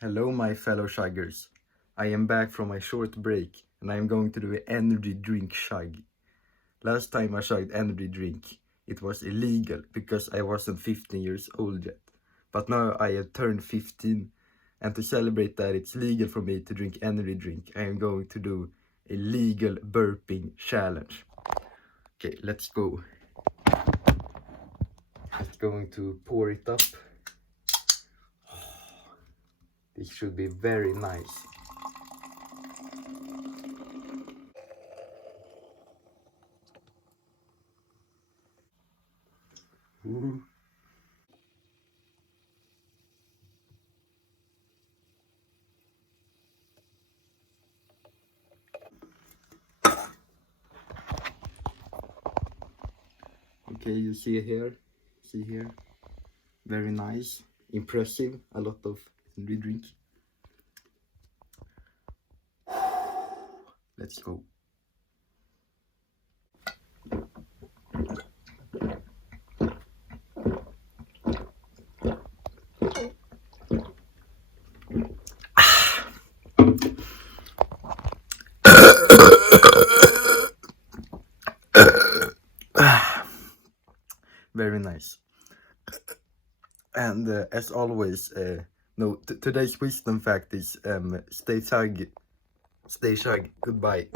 Hello, my fellow shuggers. I am back from my short break and I am going to do an energy drink shug. Last time I shugged energy drink, it was illegal because I wasn't 15 years old yet. But now I have turned 15, and to celebrate that it's legal for me to drink energy drink, I am going to do a legal burping challenge. Okay, let's go. Just going to pour it up. This should be very nice. Ooh. Okay, you see here, very nice, impressive, a lot of energy drink. Let's go. Very nice. And as always, no, today's wisdom fact is stay shug, goodbye.